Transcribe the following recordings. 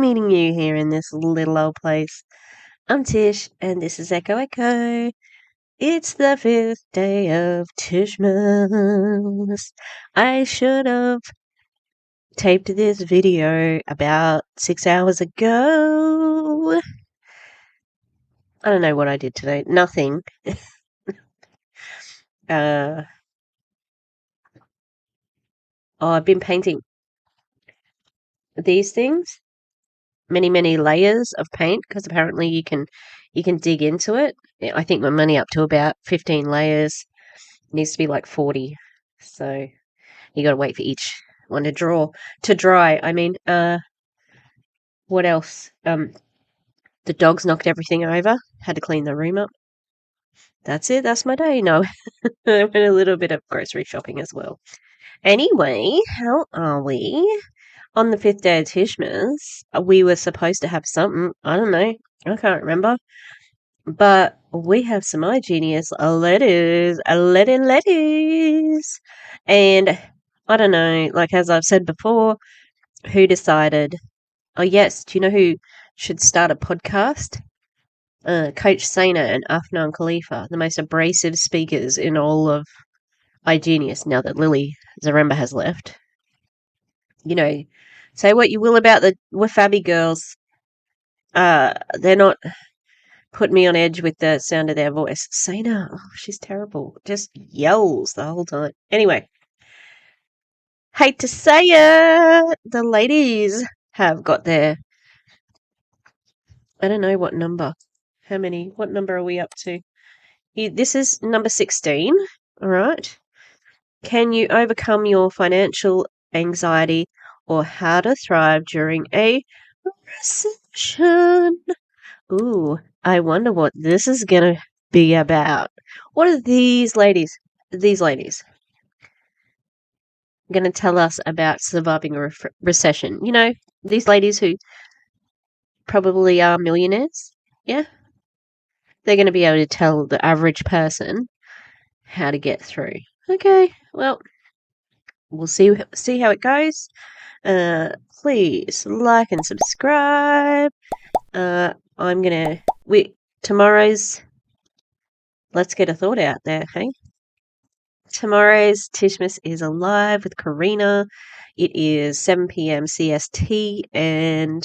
meeting you here in this little old place. I'm Tish, and this is Echo Echo. It's the 5th day of TISHMAS. I should have taped this video about 6 hours ago. I don't know what I did today. Nothing. I've been painting these things. Many layers of paint, because apparently you can dig into it. I think we're only up to about 15 layers. It needs to be like 40. So you got to wait for each one to dry. I mean, what else? The dogs knocked everything over. Had to clean the room up. That's it. That's my day. No, I went a little bit of grocery shopping as well. Anyway, how are we? On the 5th day of TISHMAS, we were supposed to have something. I don't know. I can't remember. But we have some iGenius letters. And I don't know, like as I've said before, who decided? Oh, yes. Do you know who should start a podcast? Coach Sayna and Afnan Khalifa, the most abrasive speakers in all of iGenius now that Lily Zaremba has left. You know, say what you will about the Wafabi girls. They're not putting me on edge with the sound of their voice. Sayna, she's terrible. Just yells the whole time. Anyway, hate to say it, the ladies have got their, I don't know what number. What number are we up to? This is number 16, all right? Can you overcome your financial anxiety or how to thrive during a recession? Ooh, I wonder what this is going to be about. What are these ladies going to tell us about surviving a recession? You know, these ladies who probably are millionaires, yeah? They're going to be able to tell the average person how to get through. Okay, well, we'll see how it goes. Please like and subscribe. Tomorrow's, let's get a thought out there, hey? Tomorrow's TISHMAS is live with Karina. It is 7 p.m. CST and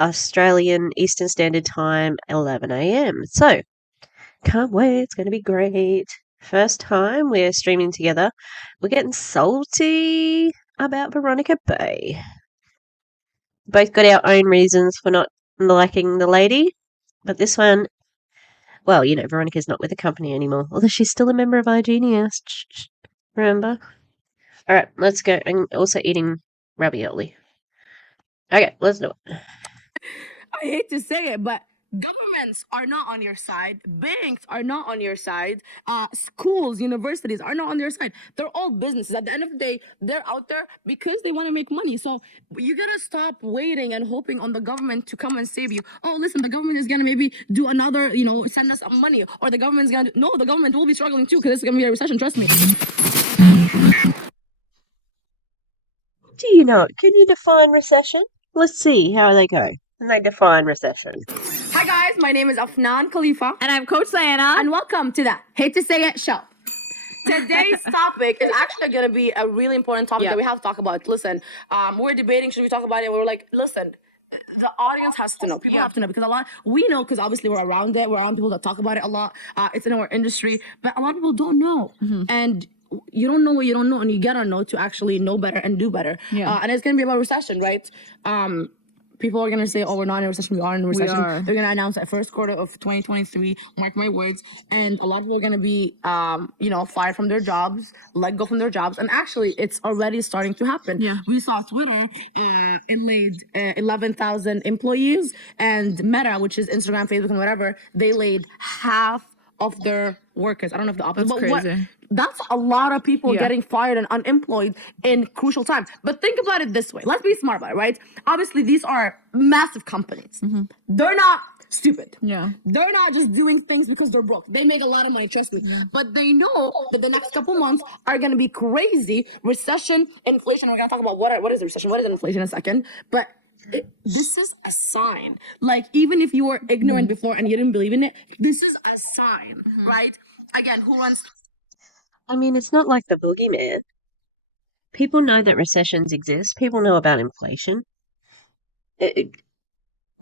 Australian Eastern Standard Time, 11 a.m. So, can't wait. It's going to be great. First time we're streaming together. We're getting salty about Veronica Bay. Both got our own reasons for not liking the lady, but this one, well, you know, Veronica's not with the company anymore, although she's still a member of iGenius. Remember? All right, let's go. I'm also eating ravioli. Okay, let's do it. I hate to say it, but governments are not on your side. Banks are not on your side. Schools, universities are not on their side. They're all businesses. At the end of the day, they're out there because they want to make money. So you gotta stop waiting and hoping on the government to come and save you. Oh, listen, the government is gonna maybe do another, send us some money, or the government's gonna no, the government will be struggling too because it's gonna be a recession. Trust me. Do you know? Can you define recession? Let's see how they go. Can they define recession? Hi guys, my name is Afnan Khalifa. And I'm Coach Sayna. And welcome to the Hate to Say It show. Today's topic is actually going to be a really important topic that we have to talk about. Listen, we're debating, should we talk about it? We're like, listen, the audience has to know. People have to know because we know because obviously we're around it. We're around people that talk about it a lot. It's in our industry, but a lot of people don't know. And you don't know what you don't know, and you gotta know to actually know better and do better. And it's going to be about recession, right? People are going to say, oh, we're not in a recession. We are in a recession. They're going to announce that first quarter of 2023, mark my words. And a lot of people are going to be, fired from their jobs, let go from their jobs. And actually, it's already starting to happen. We saw Twitter, it laid 11,000 employees. And Meta, which is Instagram, Facebook, and whatever, they laid half of their workers. I don't know if the opposite. That's crazy. That's a lot of people getting fired and unemployed in crucial times. But think about it this way. Let's be smart about it, right? Obviously, these are massive companies. They're not stupid. They're not just doing things because they're broke. They make a lot of money, trust me. But they know that the next couple months are going to be crazy. Recession, inflation. We're going to talk about what is a recession, what is an inflation in a second. But This is a sign. Like, even if you were ignorant before and you didn't believe in it, this is a sign, right? Again, who wants? I mean, it's not like the boogeyman. People know that recessions exist. People know about inflation.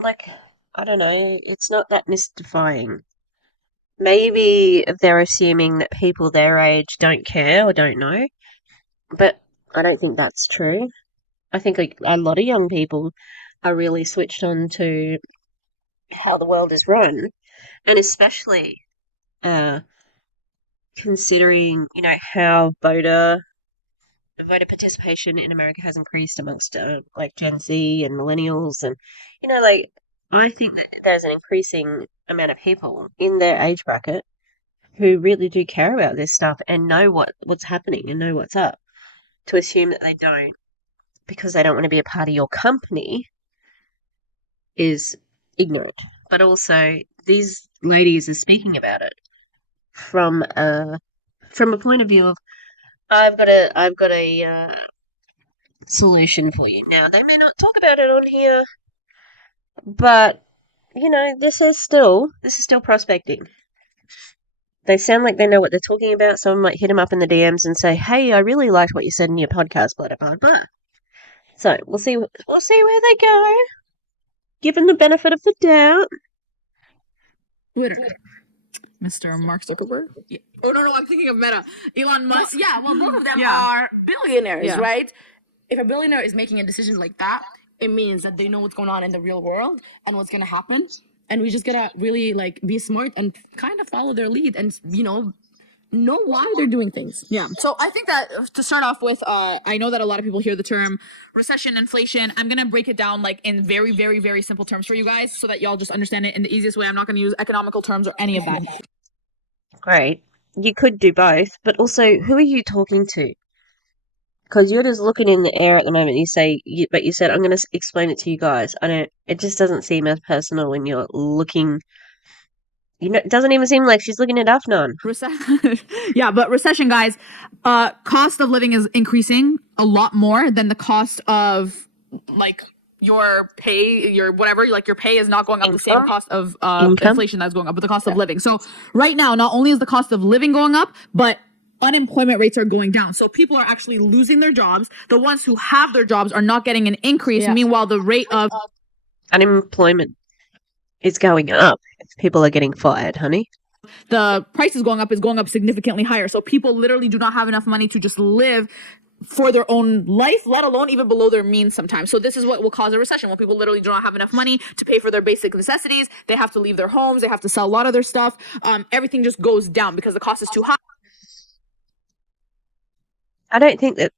Like, I don't know, it's not that mystifying. Maybe they're assuming that people their age don't care or don't know, but I don't think that's true. I think a lot of young people are really switched on to how the world is run, and especially uh, considering, how voter participation in America has increased amongst like Gen Z and millennials, and like I think that there's an increasing amount of people in their age bracket who really do care about this stuff and know what's happening and know what's up. To assume that they don't because they don't want to be a part of your company is ignorant. But also, these ladies are speaking about it from a point of view of I've got a solution for you. Now, they may not talk about it on here, but this is still prospecting. They sound like they know what they're talking about. Someone might hit them up in the DMs and say, "Hey, I really liked what you said in your podcast." Blah blah blah. So we'll see. We'll see where they go. Given the benefit of the doubt. Twitter. Mr. Mark Zuckerberg? Yeah. Oh, no, I'm thinking of Meta. Elon Musk? Yeah, well, both of them are billionaires, right? If a billionaire is making a decision like that, it means that they know what's going on in the real world and what's going to happen. And we just gotta really, like, be smart and kind of follow their lead and, know why they're doing things. Yeah. So I think that to start off with, I know that a lot of people hear the term recession, inflation. I'm gonna break it down like in very, very, very simple terms for you guys so that y'all just understand it in the easiest way. I'm not gonna use economical terms or any of that. Great. You could do both, but also, who are you talking to? Because you're just looking in the air at the moment. But you said, I'm going to explain it to you guys. It just doesn't seem as personal when you're looking. It doesn't even seem like she's looking at Afnan. Yeah, but recession, guys, cost of living is increasing a lot more than the cost of, like, your pay, your whatever, like your pay is not going up the same cost of inflation that's going up, but the cost of living. So right now, not only is the cost of living going up, but unemployment rates are going down. So people are actually losing their jobs. The ones who have their jobs are not getting an increase. Meanwhile, the rate of unemployment is going up. People are getting fired, honey. The price is going up significantly higher. So people literally do not have enough money to just live for their own life, let alone even below their means sometimes. So this is what will cause a recession, when people literally do not have enough money to pay for their basic necessities. They have to leave their homes. They have to sell a lot of their stuff. Everything just goes down because the cost is too high. I don't think that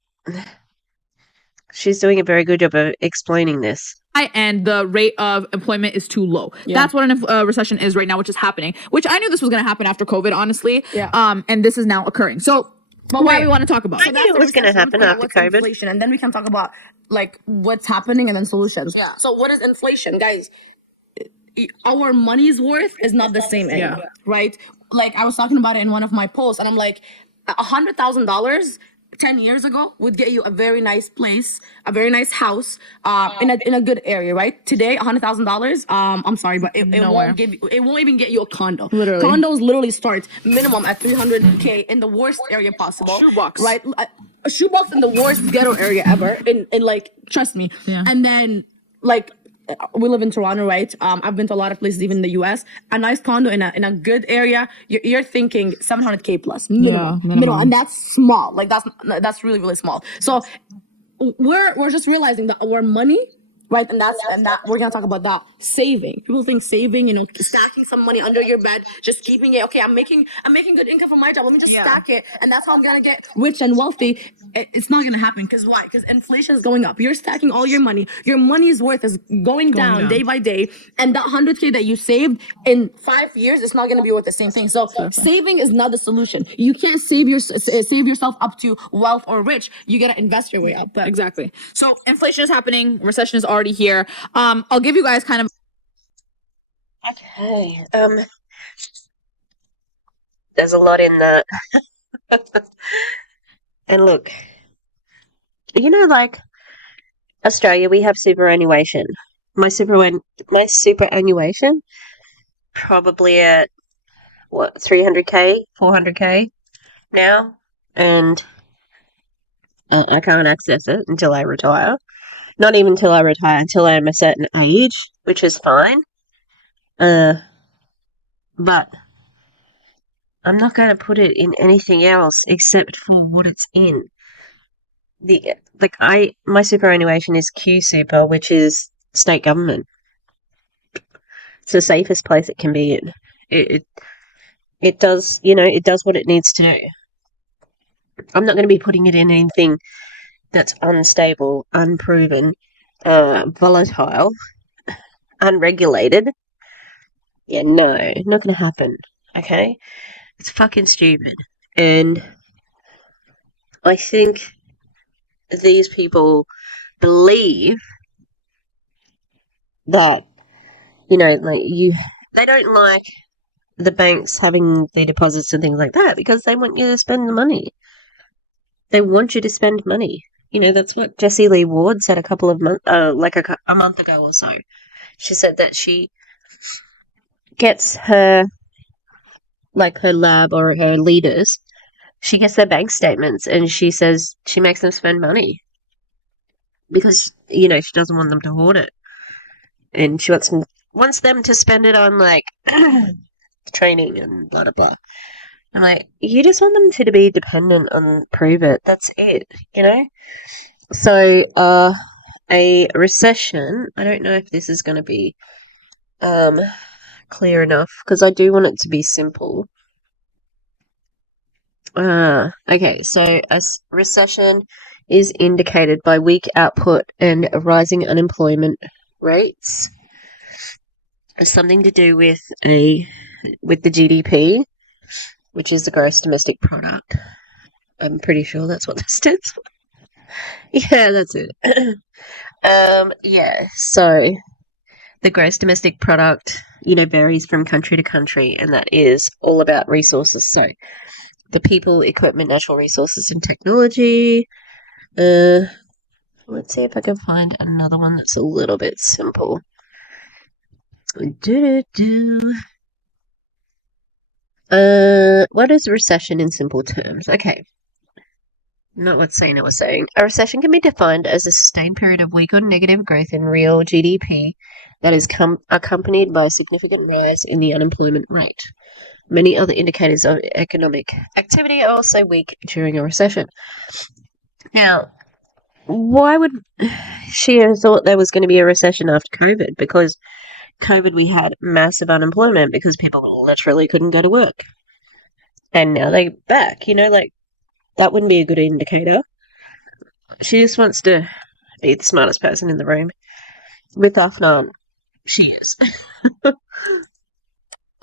she's doing a very good job of explaining this. And the rate of employment is too low. That's what a recession is right now, which is happening, which I knew this was going to happen after COVID, honestly. And this is now occurring. So why we want to talk about? I knew it was going to happen after COVID. Inflation, and then we can talk about like what's happening and then solutions. So what is inflation, guys? Our money's worth is not the same anymore, right? Like, I was talking about it in one of my posts, and I'm like, $100,000 10 years ago would get you a very nice place, a very nice house, in a good area, right? Today, $100,000, I'm sorry, but it won't even get you a condo. Literally. Condos literally start minimum at $300K in the worst area possible. Shoebox. Right? A shoebox in the worst ghetto area ever, in like, trust me. And then, like, we live in Toronto, right? I've been to a lot of places, even in the US. A nice condo in a good area, you're thinking 700K plus minimum, and that's small. Like, that's really, really small. So we're just realizing that our money, right? And that we're gonna talk about that. Saving. People think saving, stacking some money under your bed, just keeping it. Okay, I'm making good income from my job. Let me just stack it, and that's how I'm gonna get rich and wealthy. It's not gonna happen. Because why? Because inflation is going up. You're stacking all your money. Your money's worth is going down day by day, and that 100K that you saved in 5 years, it's not gonna be worth the same thing. So saving is not the solution. You can't save yourself up to wealth or rich. You gotta invest your way up. But exactly. So inflation is happening. Recession is already here. I'll give you guys kind of. Okay. There's a lot in that. And look, like, Australia, we have superannuation. My superannuation probably at what 300k, 400k now, and I can't access it until I retire. Not even until I retire, until I'm a certain age, which is fine. But I'm not going to put it in anything else except for what it's in. My superannuation is Q Super, which is state government. It's the safest place it can be in. It does, it does what it needs to do. I'm not going to be putting it in anything that's unstable, unproven, volatile, unregulated. Yeah, no, not going to happen. Okay? It's fucking stupid. And I think these people believe that, they don't like the banks having the deposits and things like that because they want you to spend the money. They want you to spend money. That's what Jessie Lee Ward said a couple of months, a month ago or so. She said that she gets her lab or her leaders, she gets their bank statements and she says she makes them spend money because, she doesn't want them to hoard it. And she wants them to spend it on, training and blah, blah, blah. I'm like, you just want them to be dependent on Prove It. That's it, So, a recession, I don't know if this is going to be clear enough because I do want it to be simple. Okay, so a recession is indicated by weak output and rising unemployment rates. It's something to do with the GDP, which is the gross domestic product. I'm pretty sure that's what that stands for. Yeah, that's it. Yeah, so the gross domestic product, varies from country to country, and that is all about resources. So the people, equipment, natural resources, and technology. Let's see if I can find another one that's a little bit simple. What is a recession in simple terms? Okay. Not what Sayna was saying. A recession can be defined as a sustained period of weak or negative growth in real GDP that is accompanied by a significant rise in the unemployment rate. Many other indicators of economic activity are also weak during a recession. Now, why would she have thought there was going to be a recession after COVID? Because COVID, we had massive unemployment because people literally couldn't go to work. And now they're back, that wouldn't be a good indicator. She just wants to be the smartest person in the room. With Afnan, she is.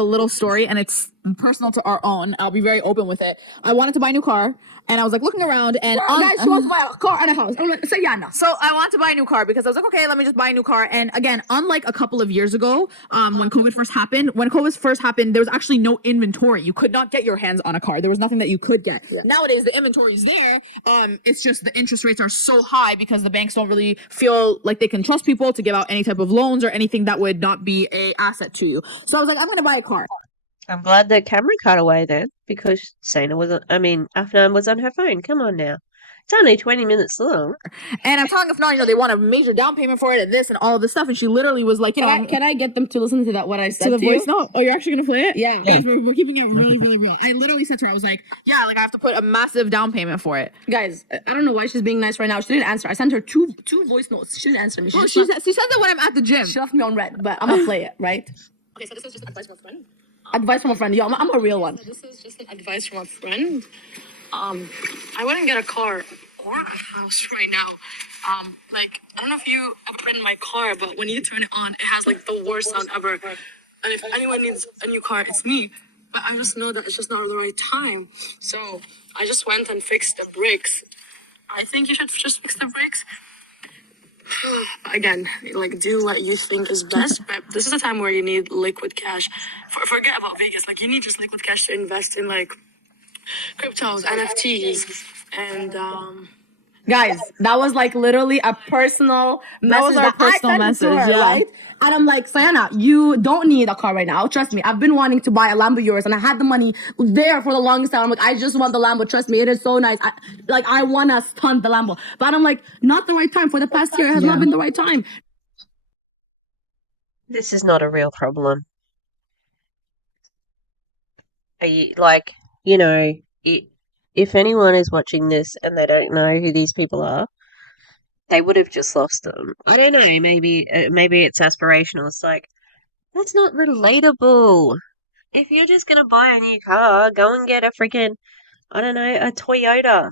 A little story, and it's personal to our own. I'll be very open with it. I wanted to buy a new car, and I was looking around, and guys, she wants to buy a car and a house. I'm like, Sayna. So I want to buy a new car because I was like, okay, let me just buy a new car. And again, unlike a couple of years ago, when COVID first happened, there was actually no inventory. You could not get your hands on a car. There was nothing that you could get. Yeah. Nowadays, the inventory is there. It's just the interest rates are so high because the banks don't really feel like they can trust people to give out any type of loans or anything that would not be a asset to you. So I was like, I'm going to buy a car. I'm glad the camera cut away then because Afnan was on her phone. Come on now. It's only 20 minutes long. And I'm telling Afnan, they want a major down payment for it and this and all of this stuff. And she literally was like, can I get them to listen to what I said to the voice note? Oh, you're actually going to play it? Yeah. Guys, we're keeping it really, really real. I literally said to her, I was like, yeah, I have to put a massive down payment for it. Guys, I don't know why she's being nice right now. She didn't answer. I sent her two voice notes. She didn't answer me. She said that when I'm at the gym. She left me on red, but I'm going to play it, right? Okay, so this is just advice from a friend. Advice from a friend. Yo, I'm a real one. So this is just an advice from a friend. I wouldn't get a car or a house right now. I don't know if you ever been in my car, but when you turn it on, it has the worst sound ever. And if anyone needs a new car, it's me. But I just know that it's just not the right time. So I just went and fixed the brakes. I think you should just fix the brakes. Again, do what you think is best, but this is a time where you need liquid cash. Forget about Vegas. You need just liquid cash to invest in cryptos, NFTs, and Guys, that was like literally a personal message our personal I sent to message, her, yeah. right? And I'm like, Sayna, you don't need a car right now. Trust me. I've been wanting to buy a Lambo yours, and I had the money there for the longest time. I'm like, I just want the Lambo. Trust me, it is so nice. I want to stunt the Lambo. But I'm like, not the right time. For the past year, it has not been the right time. This is not a real problem. Are you, like, you know, if anyone is watching this and they don't know who these people are, they would have just lost them. I don't know. Maybe it's aspirational. It's like, that's not relatable. If you're just gonna buy a new car, go and get a freaking, I don't know, a Toyota.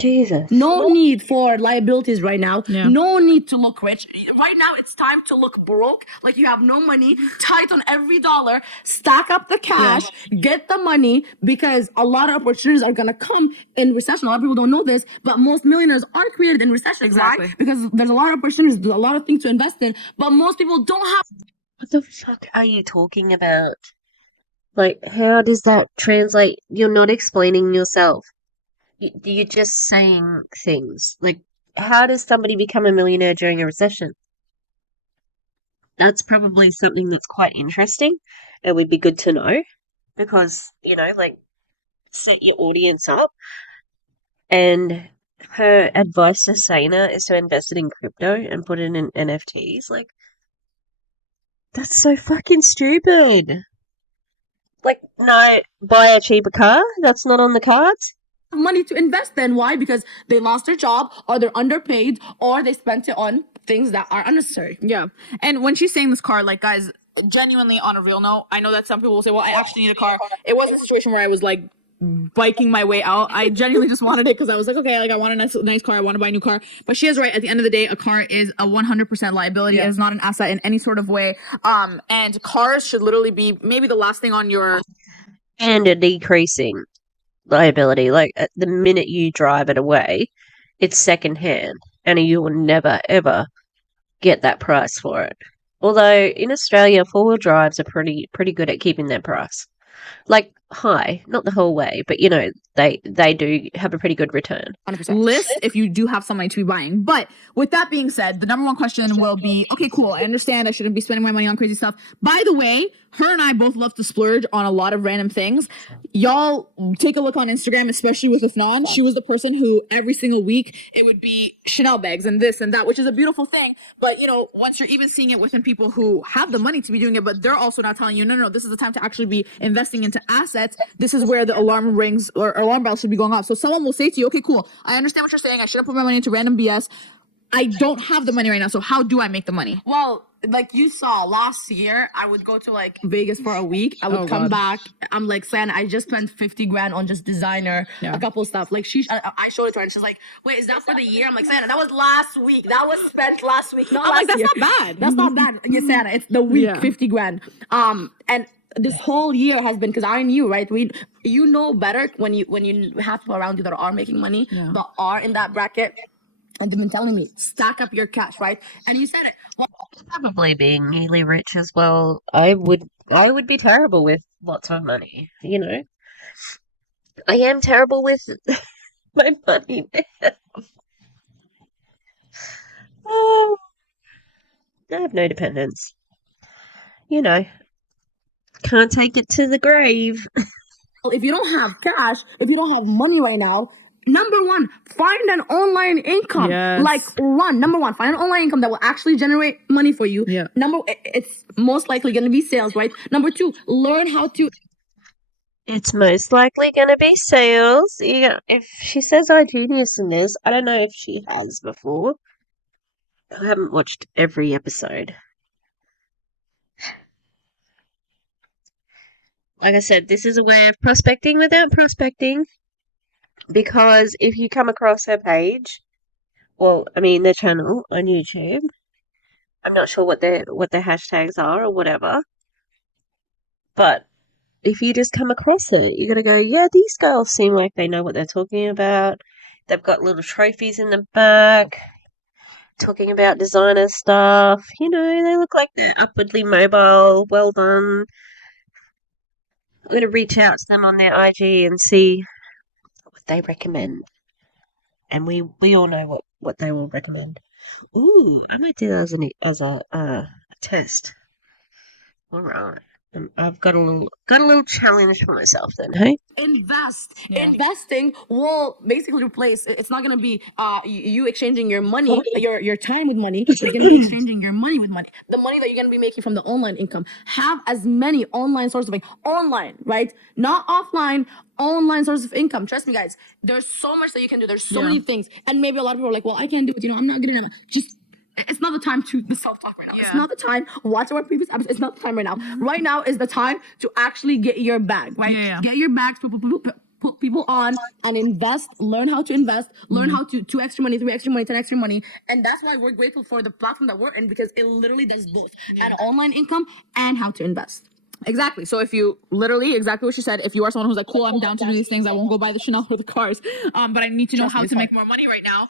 Jesus. No need for liabilities right now. Yeah. No need to look rich. Right now, it's time to look broke. Like you have no money, tight on every dollar, stack up the cash, get the money, because a lot of opportunities are gonna come in recession. A lot of people don't know this, but most millionaires are created in recessions. Exactly. Why? Because there's a lot of opportunities, there's a lot of things to invest in, but most people don't have. What the fuck are you talking about? Like, how does that translate? You're not explaining yourself. You're just saying things. Like, how does somebody become a millionaire during a recession? That's probably something that's quite interesting. It would be good to know because, like, set your audience up. And her advice to Sayna is to invest it in crypto and put it in NFTs. Like, that's so fucking stupid. Like, no, buy a cheaper car. That's not on the cards. Money to invest then. Why? Because they lost their job, or they're underpaid, or they spent it on things that are unnecessary. Yeah. And when she's saying this car, like, guys, genuinely on a real note, I know that some people will say, well, I actually need a car. It wasn't a situation where I was like biking my way out. I genuinely just wanted it because I was like, okay, like I want a nice car. I want to buy a new car. But she is right. At the end of the day, a car is a 100% liability. It is not an asset in any sort of way. And cars should literally be maybe the last thing on your... And a decreasing liability. Like, at the minute you drive it away, it's secondhand. And you will never, ever get that price for it. Although, in Australia, four-wheel drives are pretty good at keeping their price. Like, high, not the whole way, but they do have a pretty good return. 100%. List if you do have some money to be buying. But with that being said, the number one question will be, okay, cool, I understand I shouldn't be spending my money on crazy stuff. By the way, her and I both love to splurge on a lot of random things. Y'all take a look on Instagram, especially with Afnan. She was the person who every single week it would be Chanel bags and this and that, which is a beautiful thing. But once you're even seeing it within people who have the money to be doing it, but they're also not telling you, no, this is the time to actually be investing into assets. This is where the alarm rings or alarm bells should be going off. So someone will say to you, okay, cool, I understand what you're saying. I shouldn't put my money into random BS. I don't have the money right now. So how do I make the money? Well, like you saw last year, I would go to like Vegas for a week. I would come back. I'm like, Sayna, I just spent 50 grand on just designer, a couple stuff. Like I showed it to her and she's like, wait, is that for the year? I'm like, Sayna, that was last week. That was spent last week. Not I'm last like, that's year. not bad. That's not bad. Yeah, Sayna, it's the week, 50 grand. And this whole year has been, because I knew, right? You know better when you have people around you that are making money, that are in that bracket. And they've been telling me, stack up your cash, right? And you said it. Well, Probably being nearly rich as well. I would be terrible with lots of money, I am terrible with my money. Oh, I have no dependence. Can't take it to the grave. if you don't have cash, if you don't have money right now, number one, find an online income. Yes. Number one, find an online income that will actually generate money for you. Yeah. It's most likely going to be sales, right? Number two, learn how to. It's most likely going to be sales. If she says iGenius in this, I don't know if she has before. I haven't watched every episode. Like I said, this is a way of prospecting without prospecting. Because if you come across her page, their channel on YouTube, I'm not sure what their hashtags are or whatever, but if you just come across it, you're gonna go, yeah, these girls seem like they know what they're talking about. They've got little trophies in the back, talking about designer stuff. They look like they're upwardly mobile. Well done. I'm gonna reach out to them on their IG and see what they recommend. And we all know what they will recommend. Ooh, I might do that as a test. All right. I've got a little challenge for myself then, hey? Invest. Investing will basically replace. It's not gonna be you exchanging your money, your time with money. You're gonna be exchanging your money with money. The money that you're gonna be making from the online income. Have as many online sources of income. Online, right? Not offline. Online sources of income. Trust me, guys. There's so much that you can do. There's so many things, and maybe a lot of people are like, "Well, I can't do it. You know, I'm not good enough." Just it's not the time to the self-talk right now. It's not the time. Watch our previous episodes. It's not the time right now. Right now is the time to actually get your bag, right? Get your bags, put people on and invest. Learn how to invest. Learn how to 2 extra money, 3 extra money, 10 extra money. And that's why we're grateful for the platform that we're in, because it literally does both. An online income and how to invest. Exactly. So if you literally, exactly what she said, if you are someone who's like, cool, I'm down to do these things, I won't go buy the Chanel or the cars, but I need to know how to make more money right now,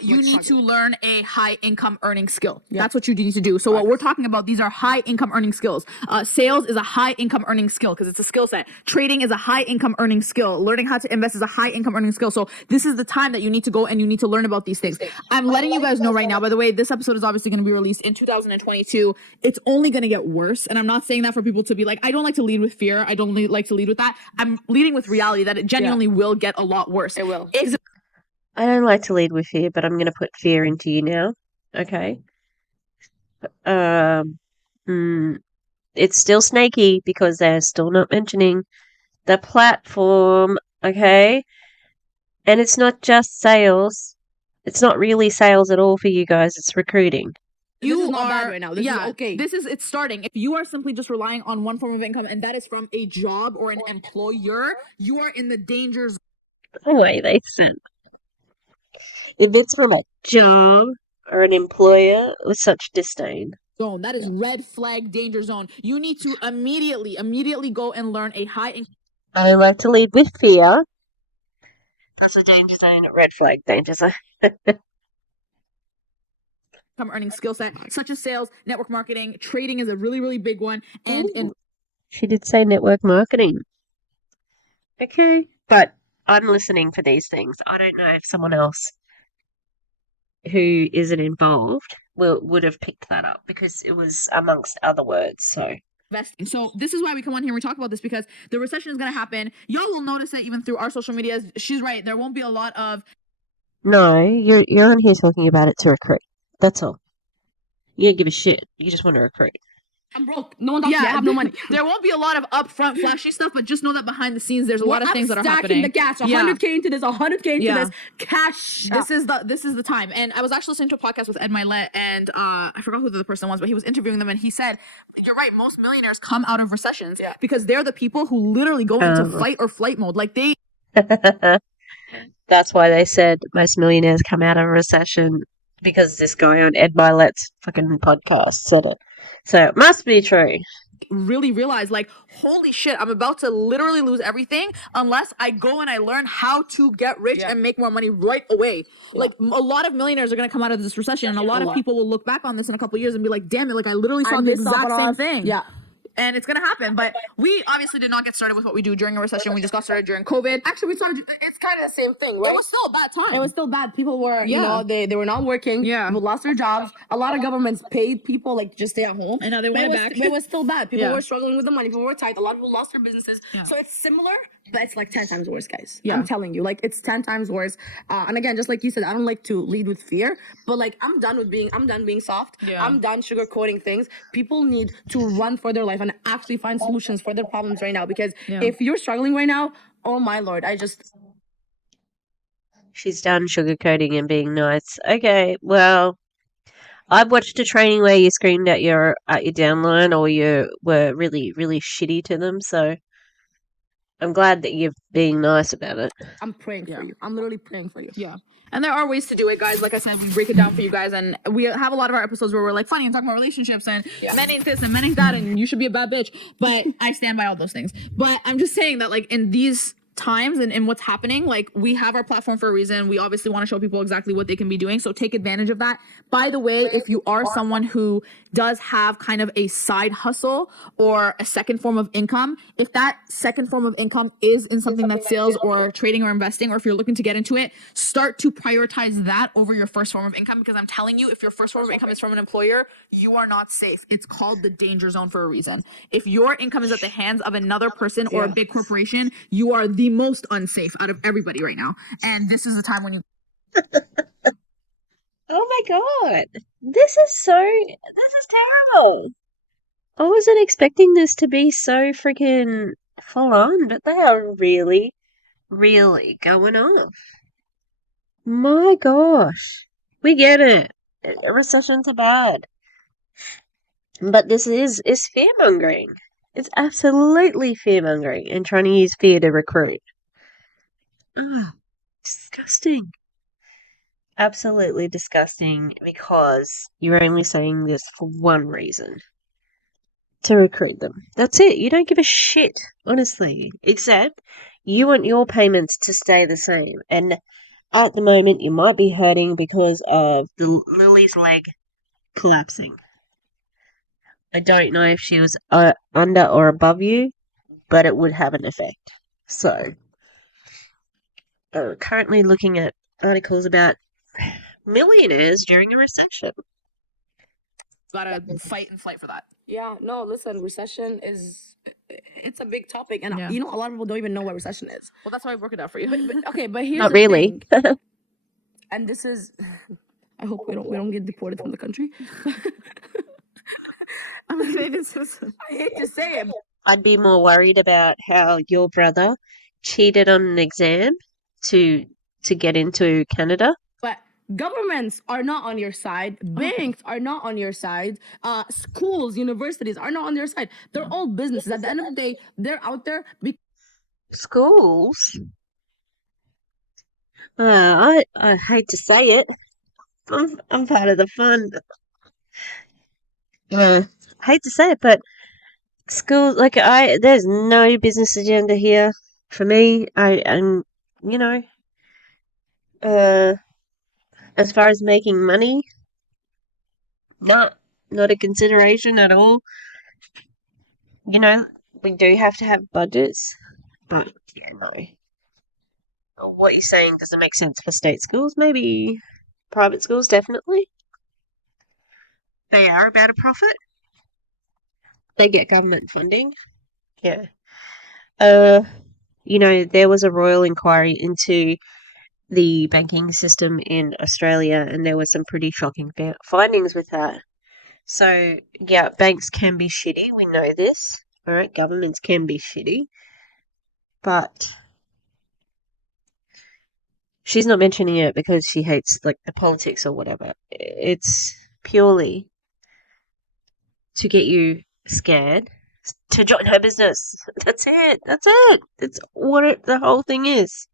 you need to learn a high income earning skill. That's what you need to do. So what we're talking about, these are high income earning skills. Sales is a high income earning skill because it's a skill set. Trading is a high income earning skill. Learning how to invest is a high income earning skill. So this is the time that you need to go and you need to learn about these things. I'm letting you guys know right now, by the way, this episode is obviously going to be released in 2022. It's only going to get worse. And I'm not saying that for people to be like, I don't like to lead with fear. I don't like to lead with that. I'm leading with reality that it genuinely will get a lot worse. It will. I don't like to lead with fear, but I'm going to put fear into you now. Okay. It's still snaky because they're still not mentioning the platform. Okay. And it's not just sales. It's not really sales at all for you guys. It's recruiting. This is not bad right now. This is okay. It's starting. If you are simply just relying on one form of income and that is from a job or an employer, you are in the danger zone. The way they said. If it's from a job or an employer with such disdain. That is red flag danger zone. You need to immediately go and learn a high income. I don't like to lead with fear. That's a danger zone, red flag danger zone. Earning skill set such as sales, network marketing, trading is a really big one. And she did say network marketing. Okay, but I'm listening for these things. I don't know if someone else who isn't involved would have picked that up because it was amongst other words. So investing. So this is why we come on here and we talk about this, because the recession is going to happen. Y'all will notice it even through our social medias. She's right. There won't be a lot of. No, you're on here talking about it to recruit. That's all. You don't give a shit. You just want to recruit. I'm broke. No one talks to me. I have no money. There won't be a lot of upfront flashy stuff, but just know that behind the scenes, there's a lot of things that are happening. The cash, 100K into this, 100K into this, cash. This is the time. And I was actually listening to a podcast with Ed Milet, and I forgot who the person was, but he was interviewing them, and he said, "You're right. Most millionaires come out of recessions because they're the people who literally go into fight or flight mode. Like they." That's why they said most millionaires come out of a recession, because this guy on Ed Milet's fucking podcast said it. So it must be true. Really realize, like, holy shit, I'm about to literally lose everything unless I go and I learn how to get rich and make more money right away. Like, a lot of millionaires are going to come out of this recession, and a lot of people will look back on this in a couple of years and be like, damn it, like, I literally saw the exact same thing. Yeah. And it's going to happen. But we obviously did not get started with what we do during a recession. We just got started during COVID. Actually, we started. It's kind of the same thing, right? It was still a bad time. It was still bad. People were, you know, they were not working. Yeah. People lost their jobs. A lot of governments paid people like just stay at home. And now they want it back. It was still bad. People were struggling with the money. People were tight. A lot of people lost their businesses. So it's similar, but it's like 10 times worse, guys. I'm telling you, like, it's 10 times worse. And again, just like you said, I don't like to lead with fear, but like I'm done being soft. I'm done sugarcoating things. People need to run for their life and actually find solutions for their problems right now, because if you're struggling right now, oh my lord, she's done sugarcoating and being nice. Okay, well, I've watched a training where you screamed at your downline, or you were really shitty to them, so I'm glad that you're being nice about it. I'm praying for you. I'm literally praying for you. And there are ways to do it, guys. Like I said, we break it down for you guys, and we have a lot of our episodes where we're like funny and talking about relationships and men ain't this and men ain't that and you should be a bad bitch. But I stand by all those things. But I'm just saying that, like, in these times and what's happening, like, we have our platform for a reason. We obviously want to show people exactly what they can be doing, so take advantage of that. By the way, if you are someone who does have kind of a side hustle or a second form of income, if that second form of income is in something that's sales or trading or investing, or if you're looking to get into it, start to prioritize that over your first form of income, because I'm telling you, if your first form of income is from an employer, you are not safe. It's called the danger zone for a reason. If your income is at the hands of another person or a big corporation, you are the most unsafe out of everybody right now. And this is the time when you Oh my god. This is terrible. I wasn't expecting this to be so freaking full on, but they are really, really going off. My gosh. We get it. Recessions are bad. But this is fear-mongering. It's absolutely fear-mongering and trying to use fear to recruit. Disgusting. Absolutely disgusting, because you're only saying this for one reason. To recruit them. That's it. You don't give a shit, honestly. Except you want your payments to stay the same. And at the moment, you might be hurting because of the Lily's leg collapsing. I don't know if she was under or above you, but it would have an effect. So, currently looking at articles about millionaires during a recession. gotta fight and flight for that. Yeah, no, listen, recession it's a big topic, and Yeah. you know, a lot of people don't even know what recession is. Well, that's why I work it out for you. But here's Not the really. thing, and this is, I hope we don't get deported from the country. I hate to say it. I'd be more worried about how your brother cheated on an exam to get into Canada. But governments are not on your side. Banks are not on your side. Schools, universities are not on their side. They're all businesses. At the end of the day, they're out there Schools? I hate to say it. I'm part of the fun. Hate to say it, but schools, like, there's no business agenda here for me. I'm, you know, as far as making money, not a consideration at all. You know, we do have to have budgets, but yeah, no. What you're saying doesn't make sense for state schools. Maybe private schools, definitely. They are about a profit. They get government funding. Yeah. You know, there was a royal inquiry into the banking system in Australia, and there were some pretty shocking findings with that. So, yeah, banks can be shitty. We know this. All right, governments can be shitty. But she's not mentioning it because she hates, like, the politics or whatever. It's purely to get you scared to join her business. That's it. That's what the whole thing is.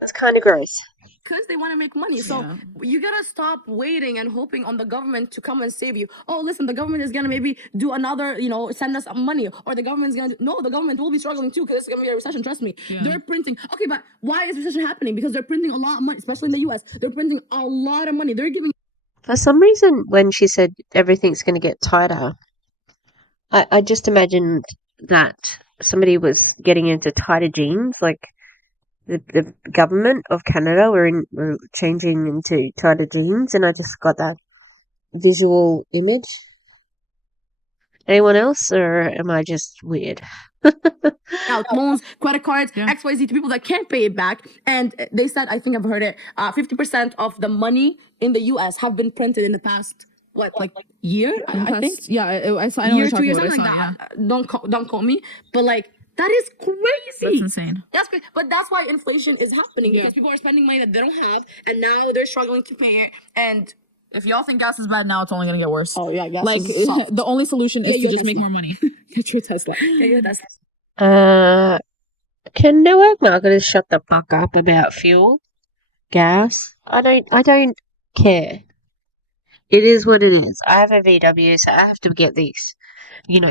It's kind of gross. because they want to make money. So Yeah. you gotta stop waiting and hoping on the government to come and save you. Oh, listen, the government is gonna maybe do another, send us money, or the government's gonna no, the government will be struggling too, because it's gonna be a recession. Trust me. Yeah. They're printing. Okay, but why is recession happening? Because they're printing a lot of money, especially in the U.S. They're printing a lot of money. They're giving. For some reason, when she said everything's going to get tighter, I just imagined that somebody was getting into tighter jeans, like the government of Canada were changing into tighter jeans, and I just got that visual image. Anyone else, or am I just weird? out loans, credit cards, Yeah. XYZ to people that can't pay it back. And they said, I think I've heard it, 50% of the money in the US have been printed in the past, year? I think. Yeah, I know what Year, you're 2 talking years, about. something like that. Don't quote me. But that is crazy. That's insane. That's crazy. But that's why inflation is happening, because people are spending money that they don't have, and now they're struggling to pay it. And If y'all think gas is bad now, it's only gonna get worse. oh yeah, gas Like is soft. the only solution is Yeah, to just make Tesla. more money. Get your Tesla. Yeah, that's Can network marketers shut the fuck up about fuel, gas? I don't care. It is what it is. I have a VW, so I have to get these,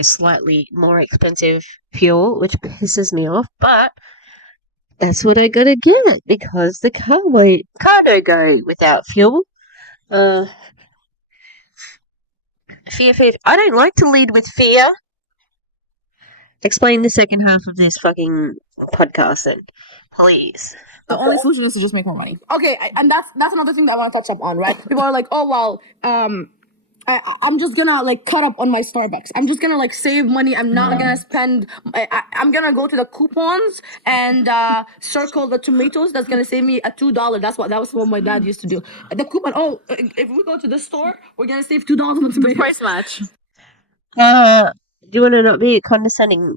slightly more expensive fuel, which pisses me off. But that's what I gotta get because the car don't go without fuel. Fear. I don't like to lead with fear. Explain the second half of this fucking podcast then, please. The only solution is to just make more money. Okay, and that's another thing that I want to touch up on, right? People are like, oh well, I'm just gonna like cut up on my Starbucks. I'm just gonna like save money. I'm not gonna spend. I'm gonna go to the coupons and circle the tomatoes. That's gonna save me a $2. That was what my dad used to do. The coupon. Oh, if we go to the store, we're gonna save $2 on the tomatoes. Price match. Do you want to not be condescending?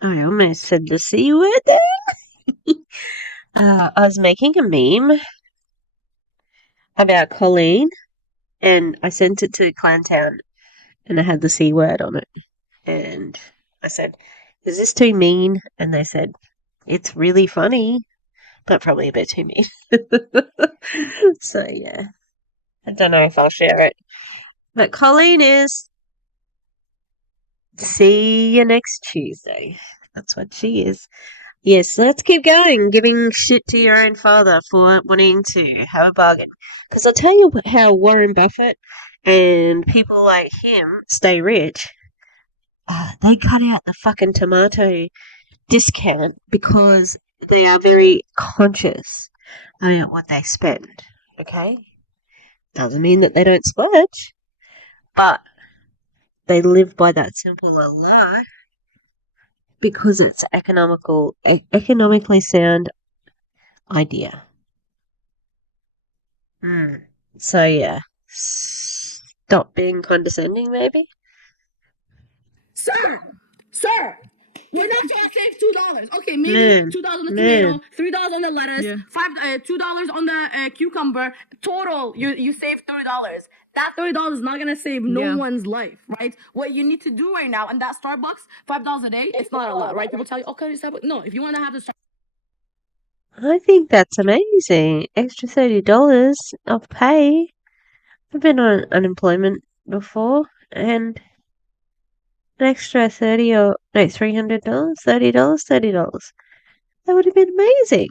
I almost said the C word there. I was making a meme about Colleen, and I sent it to Clantown, and I had the C word on it. And I said, is this too mean? And they said, it's really funny, but probably a bit too mean. So, yeah. I don't know if I'll share it. But Colleen is... See you next Tuesday. That's what she is. Yes, let's keep going, giving shit to your own father for wanting to have a bargain. Because I'll tell you how Warren Buffett and people like him stay rich. They cut out the fucking tomato discount because they are very conscious about what they spend. Okay? Doesn't mean that they don't splurge, but they live by that simple law because it's economically sound idea. So yeah, stop being condescending, maybe. Sir, we're not gonna save $2. Okay, maybe $2 on the tomato, $3 on the lettuce, $2 on the cucumber. Total, you save $30. That $30 is not gonna save no one's life, right? What you need to do right now, and that Starbucks, $5 a day, it's not a lot, right? People tell you, okay, Starbucks. No, if you want to have the I think that's amazing. Extra $30 of pay. I've been on unemployment before, and an extra $300, $30. That would have been amazing.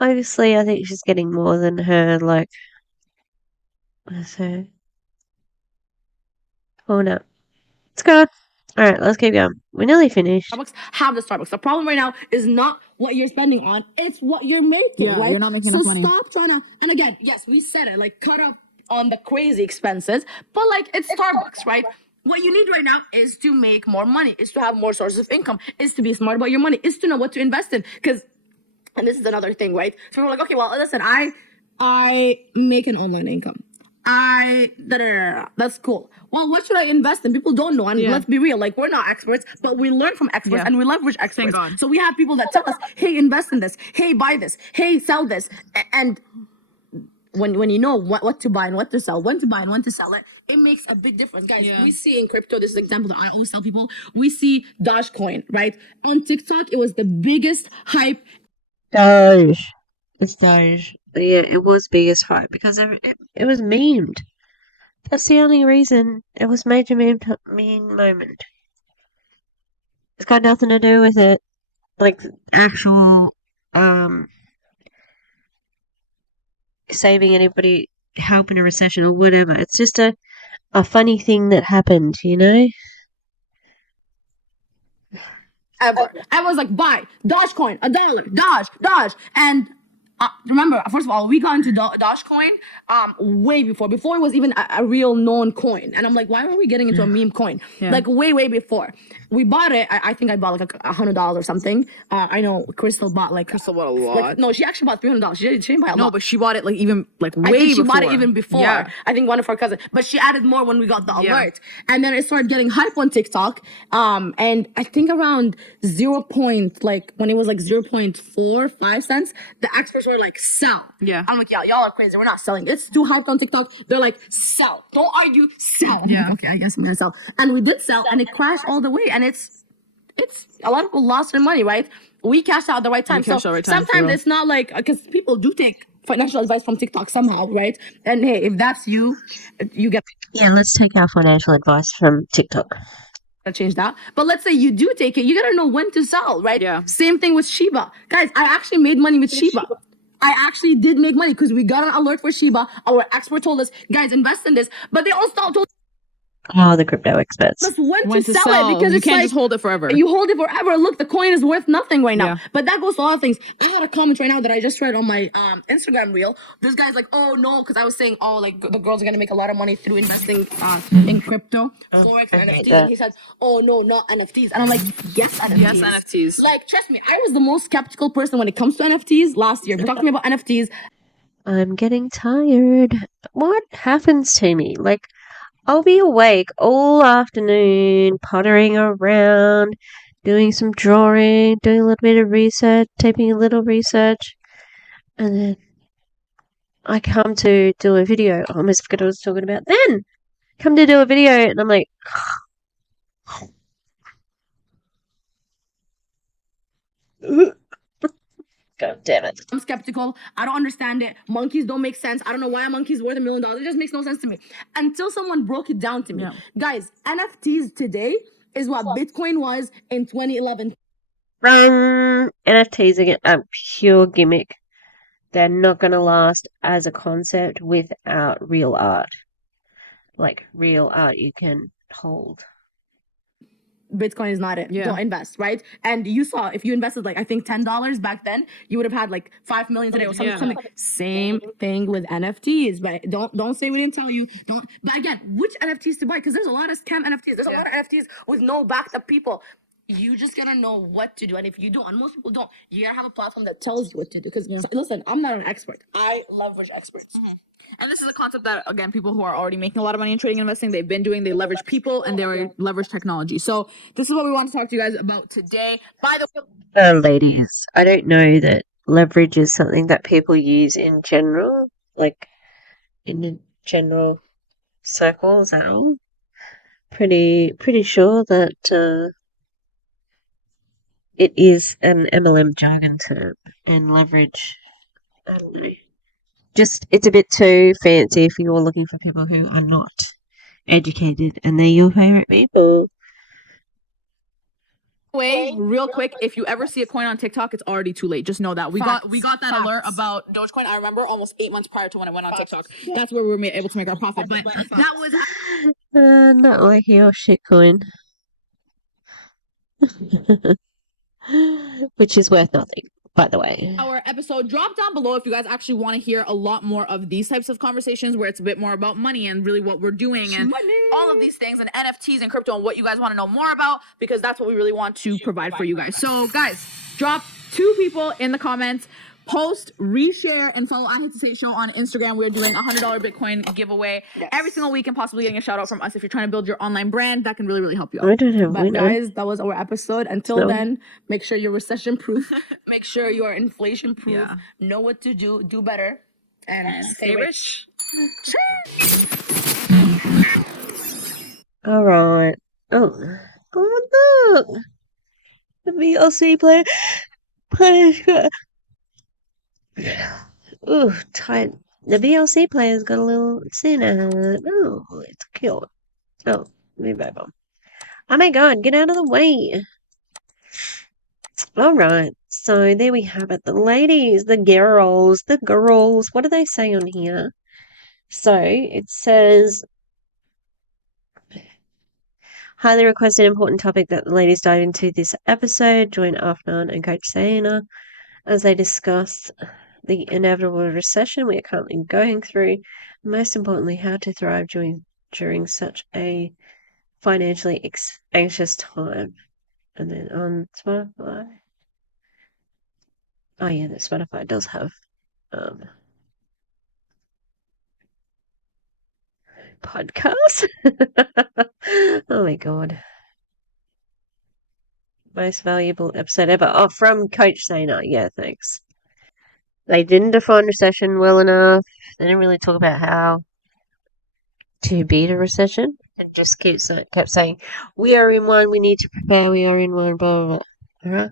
Obviously, I think she's getting more than her, like, so. Oh no. Let's go. Alright, let's keep going. We're nearly finished. Starbucks, have the Starbucks. The problem right now is not what you're spending on, it's what you're making, right? You're not making enough money. So stop trying to, and again, yes, we said it, like cut up on the crazy expenses, but like it's Starbucks, right? What you need right now is to make more money, is to have more sources of income, is to be smart about your money, is to know what to invest in. Because, and this is another thing, right? So people are like, okay, well, listen, I make an online income. That's cool. Well, what should I invest in? People don't know, and let's be real. Like, we're not experts, but we learn from experts and we leverage experts. So we have people that tell us, hey, invest in this. Hey, buy this. Hey, sell this. And when you know what to buy and what to sell, when to buy and when to sell it, it makes a big difference. Guys, we see in crypto, this is an example that I always tell people, we see Dogecoin, right? On TikTok, it was the biggest hype. Doge. It's Doge. Yeah, it was biggest hype because it was memed. That's the only reason. It was major meme moment. It's got nothing to do with it, like actual saving anybody, helping a recession or whatever. It's just a funny thing that happened, you know. Ever. I was like, buy Dogecoin, $1, Doge, and remember, first of all, we got into Dogecoin way before it was even a real known coin. And I'm like, why are we getting into a meme coin? Like way before. We bought it. I think I bought like $100 or something. I know Crystal bought a lot. Like, no, she actually bought $300. She didn't buy a lot. No, but she bought it like even like way before. I think she bought it even before. Yeah. I think one of her cousins. But she added more when we got the alert. And then it started getting hype on TikTok. And I think around when it was like 0.45 cents, the experts were like, sell. Yeah. I'm like, y'all are crazy. We're not selling. It's too hyped on TikTok. They're like, sell. Don't argue, sell. Yeah. Okay, I guess I'm gonna sell. And we did sell, and it crashed all the way. And it's a lot of people lost their money, right? We cashed out at the right time. So sometimes it's not like, because people do take financial advice from TikTok somehow, right? And hey, if that's you get. Yeah, let's take our financial advice from TikTok. change that. But let's say you do take it, you gotta know when to sell, right? Yeah. Same thing with Shiba. Guys, I actually made money with Shiba. I actually did make money because we got an alert for Shiba. Our expert told us, guys, invest in this. But they also told Oh, the crypto experts. us when When to sell it because you it's can't like, just hold it forever. you hold it forever. Look, the coin is worth nothing right now. Yeah. But that goes to a lot of things. I had a comment right now that I just read on my Instagram reel. This guy's like, oh no, because I was saying, oh, like the girls are gonna make a lot of money through investing in crypto, forex, and NFTs. And he said, oh no, not NFTs. And I'm like, yes, NFTs. Yes, NFTs. Like, trust me, I was the most skeptical person when it comes to NFTs last year. If you talk to me about NFTs, I'm getting tired. What happens to me? Like, I'll be awake all afternoon, pottering around, doing some drawing, doing a little bit of research, typing a little research, and then I come to do a video. I almost forgot what I was talking about. Then come to do a video, and I'm like, God damn it. I'm skeptical. I don't understand it. Monkeys don't make sense. I don't know why a monkey's worth $1 million. It just makes no sense to me. Until someone broke it down to me. Yeah. Guys, NFTs today is what Bitcoin was in 2011. Wrong. NFTs are a pure gimmick. They're not going to last as a concept without real art. Like, real art you can hold. Bitcoin is not it. Yeah. Don't invest, right? And you saw if you invested like I think $10 back then, you would have had like 5 million today or something. Yeah. something. Same thing with NFTs, but don't say we didn't tell you. Don't. But again, which NFTs to buy? Because there's a lot of scam NFTs. There's a lot of NFTs with no backed up people. You just gotta know what to do, and if you don't, and most people don't, you gotta have a platform that tells you what to do. Because listen, I'm not an expert. I leverage experts. And this is a concept that, again, people who are already making a lot of money in trading and investing, they've been doing. They leverage people and they leverage technology. So this is what we want to talk to you guys about today. By the way, Ladies, I don't know that leverage is something that people use in general, like in the general circles at all. Pretty sure that it is an MLM jargon term, and leverage, I don't know. Just, it's a bit too fancy if you're looking for people who are not educated and they're your favorite people. real quick, if you ever see a coin on TikTok, it's already too late. Just know that we got that alert about Dogecoin. I remember almost 8 months prior to when I went on TikTok. That's where we were able to make our profit. But that was Not like your shitcoin. Which is worth nothing, by the way. our episode. Drop down below if you guys actually want to hear a lot more of these types of conversations where it's a bit more about money and really what we're doing and all of these things and NFTs and crypto and what you guys want to know more about, because that's what we really want to provide for you guys. So guys, drop 2 people in the comments. Post, reshare, and follow I Hate to Say It Show on Instagram. We're doing a $100 Bitcoin giveaway every single week and possibly getting a shout out from us. If you're trying to build your online brand, that can really help you out. I don't have But winner. guys, that was our episode. Until So- then, make sure you're recession proof. Make sure you are inflation proof. Yeah. Know what to do better, and Stay rich. Alright. Oh, look! The VLC player's got... Ooh, tight. The VLC player's got a little Sayna. Oh, it's cute. Oh, move over. Oh my god, get out of the way. Alright, so there we have it. The ladies, the girls. What do they say on here? So, it says... Highly requested important topic that the ladies dive into this episode. Join Afnan and Coach Sayna as they discuss the inevitable recession we are currently going through. Most importantly, how to thrive during such a financially anxious time. And then on Spotify. Oh yeah, the Spotify does have podcasts. Oh my god. Most valuable episode ever. Oh, from Coach Sayna. Yeah, thanks. They didn't define recession well enough. They didn't really talk about how to beat a recession. And just kept saying, we are in one, we need to prepare, we are in one, blah, blah, blah. Alright?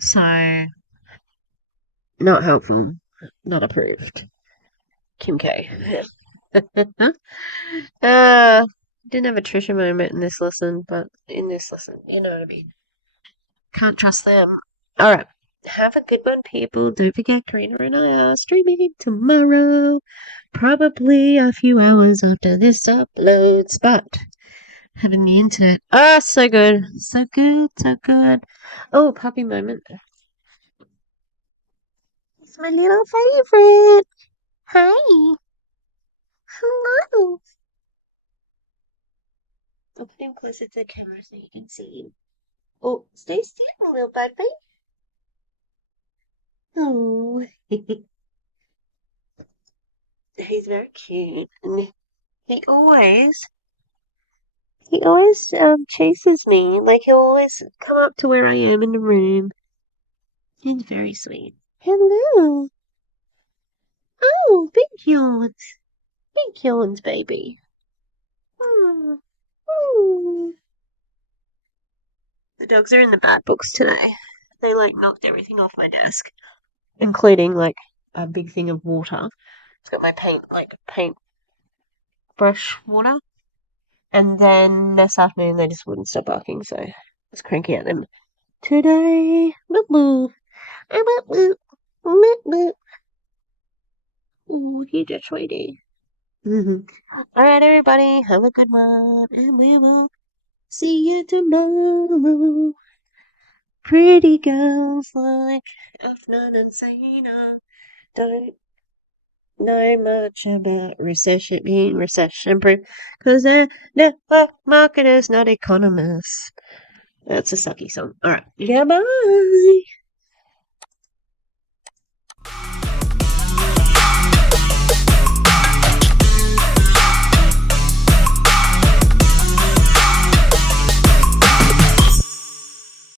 So, not helpful. Not approved. Kim K. Didn't have a Trisha moment in this lesson, but in this lesson, you know what I mean. Can't trust them. Alright. Have a good one, people. Don't forget, Karina and I are streaming tomorrow. Probably a few hours after this uploads, but having the internet. Ah, so good. So good, so good. Oh, puppy moment. It's my little favorite. Hi. Hello. I'll put him closer to the camera so you can see him. Oh, stay still, little baby. Oh. He's very cute. And he always chases me. Like, he'll always come up to where I am in the room. He's very sweet. Hello. Oh, big yawns. Big yawns, baby. Oh. Oh. The dogs are in the bad books today. They, like, knocked everything off my desk, including, like, a big thing of water. It's got my paint brush water. And then this afternoon they just wouldn't stop barking, so I was cranky at them today. Boop boop. Boop boop. Boop boop. Ooh, you just sweetie. Alright, everybody, have a good one, and we will see you tomorrow. Pretty girls like Afnan and Sayna don't know much about being recession proof, because they're network marketers, not economists. That's a sucky song. Alright, goodbye.